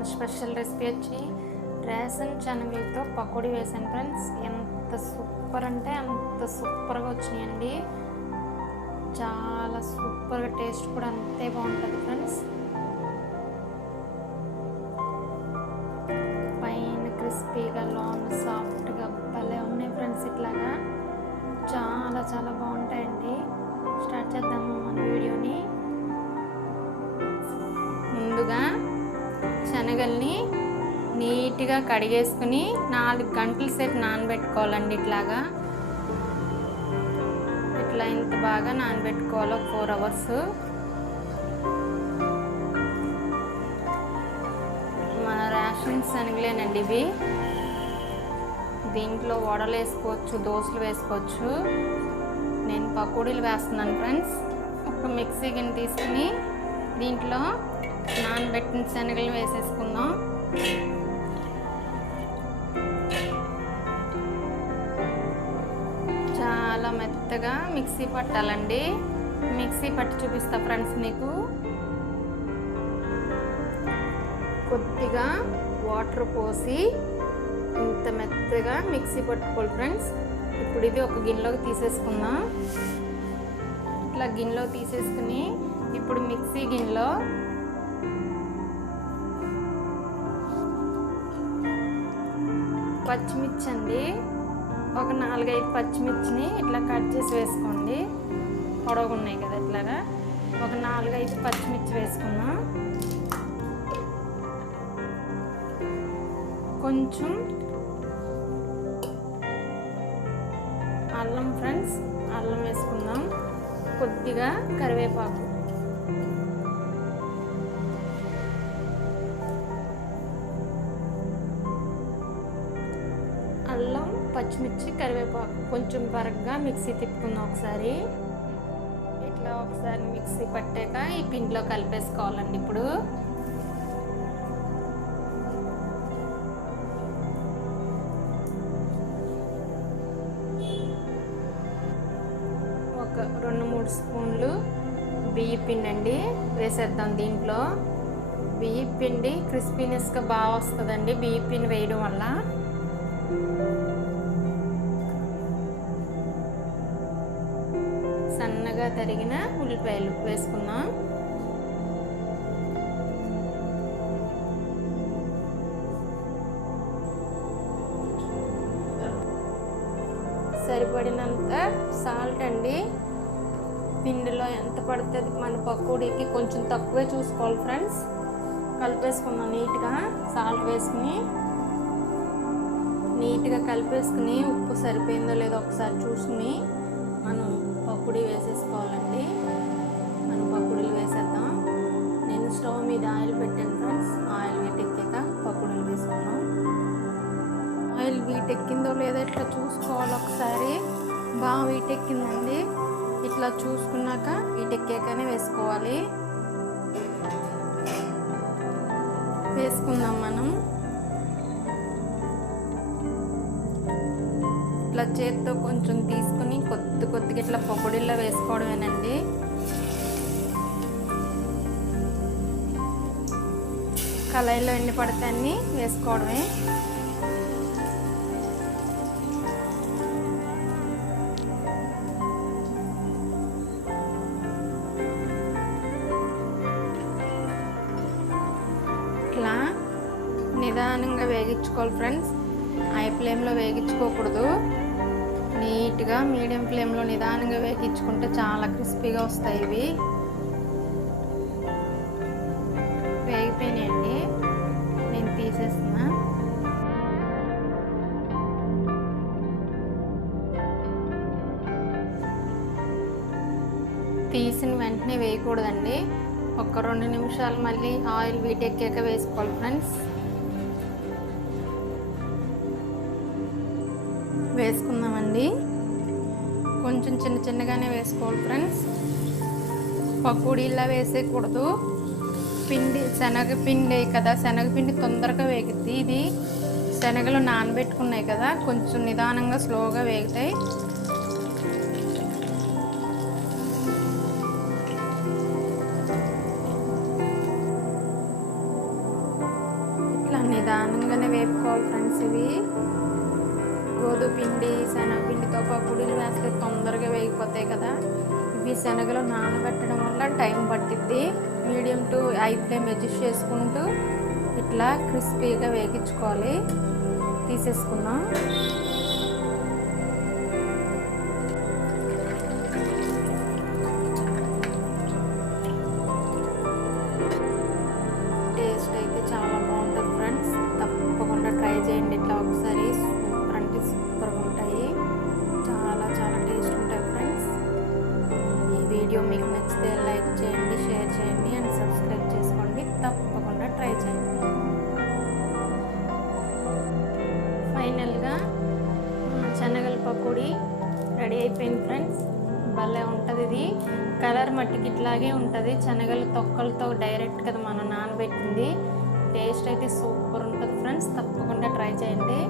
మన special recipe వచ్చి ration శనగలతో పకోడీ వేసాను ఫ్రెండ్స్. ఎంత సూపర్ అంటే అంత సూపర్గా వచ్చినాయండి. చాలా సూపర్గా, టేస్ట్ కూడా అంతే బాగుంటుంది ఫ్రెండ్స్. పైన క్రిస్పీగా, లోన సాఫ్ట్గా భలే ఉన్నాయి ఫ్రెండ్స్. ఇట్లాగా చాలా చాలా బాగుంటాయండి. స్టార్ట్ చేద్దాము మన వీడియోని. ముందుగా శనగల్ని నీట్గా కడిగేసుకుని 4 గంటల సేపు నానబెట్టుకోవాలండి. ఇట్లా ఇంత బాగా నానబెట్టుకోవాలి, 4 అవర్స్. మన రేషన్ శనగలేనండి ఇవి. దీంట్లో వడలు వేసుకోవచ్చు, దోశలు వేసుకోవచ్చు. నేను పకోడీలు వేస్తున్నాను ఫ్రెండ్స్. ఒక మిక్సీ గిన్నె తీసుకుని దీంట్లో నానబెట్టిన శనగలు వేసేసుకుందాం. చాలా మెత్తగా మిక్సీ పట్టాలండి. మిక్సీ పట్టి చూపిస్తా ఫ్రెండ్స్ మీకు. కొద్దిగా వాటర్ పోసి ఇంత మెత్తగా మిక్సీ పట్టుకోవాలి ఫ్రెండ్స్. ఇప్పుడు ఇది ఒక గిన్నెలోకి తీసేసుకుందాం. ఇట్లా గిన్నెలోకి తీసేసుకుని ఇప్పుడు మిక్సీ గిన్నెలో పచ్చిమిర్చి అండి, ఒక 4-5 పచ్చిమిర్చిని ఇట్లా కట్ చేసి వేసుకోండి. పొడవుగా ఉన్నాయి కదా, ఇట్లాగా ఒక 4-5 పచ్చిమిర్చి వేసుకున్నాం. కొంచెం అల్లం ఫ్రెండ్స్, అల్లం వేసుకుందాం. కొద్దిగా కరివేపాకు, అల్లం, పచ్చిమిర్చి, కరివేపాకు కొంచెం బరగ్గా మిక్సీ తిప్పుకుందాం ఒకసారి. ఇట్లా ఒకసారి మిక్సీ పట్టాక ఈ పిండిలో కలిపేసుకోవాలండి. ఇప్పుడు ఒక 2-3 స్పూన్లు బియ్య పిండి అండి వేసేద్దాం. దీంట్లో బియ్య పిండి క్రిస్పీనెస్గా బాగా వస్తుందండి బియ్య పిండి వేయడం వల్ల. సన్నగా తరిగిన ఉల్లిపాయలు వేసుకుందాం. సరిపడినంత సాల్ట్ అండి. పిండిలో ఎంత పడుతుంది మన పకోడీకి కొంచెం తక్కువే చూసుకోవాలి ఫ్రెండ్స్. కలిపేసుకుందాం నీట్గా. సాల్ట్ వేసుకుని నీట్గా కలిపేసుకుని ఉప్పు సరిపోయిందో లేదో ఒకసారి చూసుకుని మనం పకోడీ వేసేసుకోవాలండి. మనం పకోడీలు వేసేద్దాం. నేను స్టవ్ మీద ఆయిల్ పెట్టాను ఫ్రెండ్స్. ఆయిల్ వీటెక్కాక పకోడీలు వేసుకున్నాం. ఆయిల్ వీటెక్కిందో లేదో ఇట్లా చూసుకోవాలి ఒకసారి. బాగా వీటెక్కిందండి. ఇట్లా చూసుకున్నాక వీటెక్కాకనే వేసుకోవాలి. వేసుకుందాం మనం. ఇట్లా చేత్తో కొంచెం తీసుకుని కొద్దిగా ఇట్లా పకోడీల్లో వేసుకోవడమేనండి. కళాయిలో ఎన్ని పడితే అన్ని వేసుకోవడమే. ఇట్లా నిదానంగా వేగించుకోవాలి ఫ్రెండ్స్. హై ఫ్లేమ్లో వేగించుకోకూడదు. నీట్గా మీడియం ఫ్లేమ్లో నిదానంగా వేగించుకుంటే చాలా క్రిస్పీగా వస్తాయి ఇవి. వేగిపోయినాయండి, నేను తీసేస్తున్నా. తీసిన వెంటనే వేయకూడదండి. ఒక 2 నిమిషాలు మళ్ళీ ఆయిల్ వీటెక్కాక వేసుకోవాలి ఫ్రెండ్స్. వేసుకుందామండి. కొంచెం చిన్నగానే వేసుకోవాలి ఫ్రెండ్స్. పకోడీలా వేసేయకూడదు. శనగపిండి కదా, శనగపిండి తొందరగా వేగుద్ది. ఇది శనగలు నానబెట్టుకున్నాయి కదా, కొంచెం నిదానంగా స్లోగా వేగుతాయి. పిండి శనగపిండితో పకోడీలు వేస్తే తొందరగా వేగిపోతాయి కదా. ఇవి శనగలు నానబెట్టడం వల్ల టైం పట్టిద్ది. Medium to high flame adjust చేసుకుంటూ ఇట్లా క్రిస్పీగా వేగించుకోవాలి. తీసేసుకుందాం. టేస్ట్ అయితే చాలా బాగుంటుంది ఫ్రెండ్స్. తప్పకుండా ట్రై చేయండి ఇట్లా ఒకసారి. సూపర్ అంటే సూపర్గా ఉంటాయి. చాలా చాలా టేస్ట్ ఉంటాయి ఫ్రెండ్స్. ఈ వీడియో మీకు నచ్చితే లైక్ చేయండి, షేర్ చేయండి అండ్ సబ్స్క్రైబ్ చేసుకోండి. తప్పకుండా ట్రై చేయండి. ఫైనల్గా శనగల పకోడీ రెడీ అయిపోయింది ఫ్రెండ్స్. భలే ఉంటుంది. ఇది కలర్ మట్టికి ఇట్లాగే ఉంటుంది. శనగల తొక్కలతో డైరెక్ట్ కదా మనం నానబెట్టింది. టేస్ట్ అయితే సూపర్ ఉంటుంది ఫ్రెండ్స్. తప్పకుండా ట్రై చేయండి.